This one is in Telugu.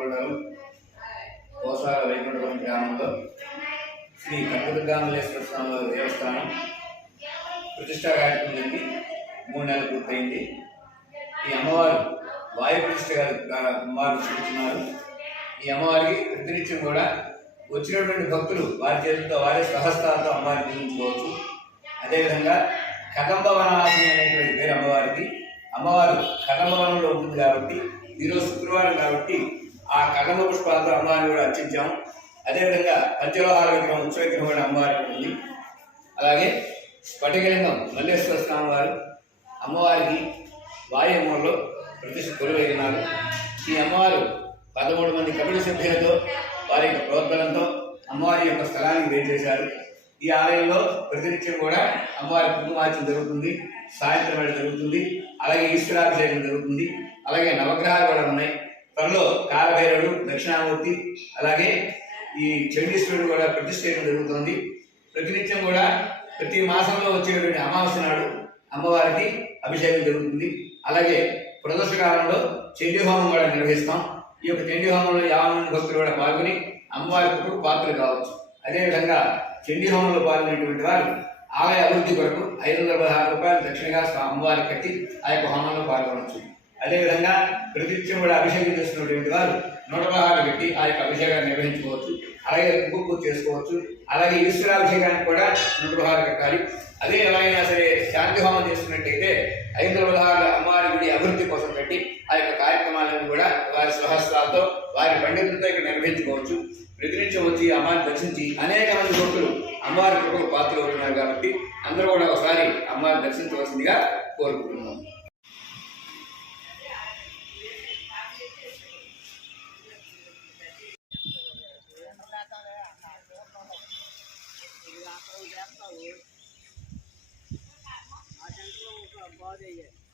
మండలం కోసాల వైకుంఠపురం గ్రామంలో. శ్రీ కట్టుదుర్గామలేశ్వర స్వామి దేవస్థానం. ప్రతిష్టా కార్యక్రమం జరిగి మూడు నెలలు పూర్తయింది. ఈ అమ్మవారు వాయు ప్రతిష్ట గారు అమ్మవారు చూస్తున్నారు ఈ అమ్మవారికి ప్రతినిత్యం కూడా వచ్చినటువంటి భక్తులు వారి చేతులతో వారి సహస్రాలతో అమ్మవారిని పూజించుకోవచ్చు. అదేవిధంగా కదంబ వనవాసిని అనేటువంటి పేరు అమ్మవారికి అమ్మవారు కదంబ వనంలో ఉంటుంది కాబట్టి ఈరోజు శుక్రవారం కాబట్టి ఆ కదంబ పుష్పాలతో అమ్మవారిని కూడా అర్చించాము. అదేవిధంగా పంచలోహార విగ్రహం ఉత్సవ విగ్రహం కూడా అమ్మవారికి ఉంది. అలాగే స్ఫటికలింగం మల్లేశ్వర స్వామి వారు అమ్మవారికి వాయుమూలలో ప్రతిష్ఠ కొలువైనారు. ఈ అమ్మవారు పదమూడు మంది కపిల సభ్యులతో వారి యొక్క ప్రోద్బలంతో అమ్మవారి యొక్క స్థలానికి వేచేశారు ఈ ఆలయంలో ప్రతినిత్యం కూడా అమ్మవారి కుంకుమార్చన జరుగుతుంది సాయంత్రం వేళ జరుగుతుంది. అలాగే ఈశ్వరాభిషేకం జరుగుతుంది. అలాగే నవగ్రహాలు కూడా ఉన్నాయి. త్వరలో కాలభైరవుడు దక్షిణామూర్తి అలాగే ఈ చండీశ్వరుడు కూడా ప్రతిష్ఠ చేయడం జరుగుతుంది. ప్రతినిత్యం కూడా ప్రతి మాసంలో వచ్చేటువంటి అమావాస్య నాడు అమ్మవారికి అభిషేకం జరుగుతుంది. అలాగే ప్రదర్శ కాలంలో చండీ హోమం కూడా నిర్వహిస్తాం. ఈ యొక్క చండీ హోమంలో యాభై భక్తులు కూడా పాల్గొని అమ్మవారి కుటుంబ పాత్రలు కావచ్చు. అదేవిధంగా చండీ హోమంలో పాల్గొనేటువంటి వారు ఆలయ అభివృద్ధి కొరకు ఐదు వందల పదహారు రూపాయలు దక్షిణగా అమ్మవారికి కట్టి ఆ యొక్క హోమంలో పాల్గొనవచ్చు అదేవిధంగా ప్రతిత్యం కూడా అభిషేకం చేస్తున్నటువంటి వారు నూట పెట్టి ఆ యొక్క అభిషేకాన్ని నిర్వహించుకోవచ్చు. అలాగే కుంకుమ చేసుకోవచ్చు. అలాగే ఈశ్వరాభిషేకానికి కూడా నూట పదహారు కట్టాలి అదే ఎలాగైనా సరే శాంతి హోమం చేస్తున్నట్టయితే ఐదు వందల అమ్మవారి గుడి అభివృద్ధి కోసం పెట్టి ఆ యొక్క కార్యక్రమాలను కూడా వారి స్వహస్తాలతో వారి పండితులతో ఇక్కడ నిర్వహించుకోవచ్చు. ప్రతినిత్యం వచ్చి అమ్మవారిని దర్శించి అనేక మంది భక్తులు అమ్మవారి కృపకు పాత్రలు అవుతున్నారు కాబట్టి అందరూ కూడా ఒకసారి అమ్మవారిని దర్శించవలసిందిగా కోరుకుంటున్నాం అటు ఒక బాగు వేయాలి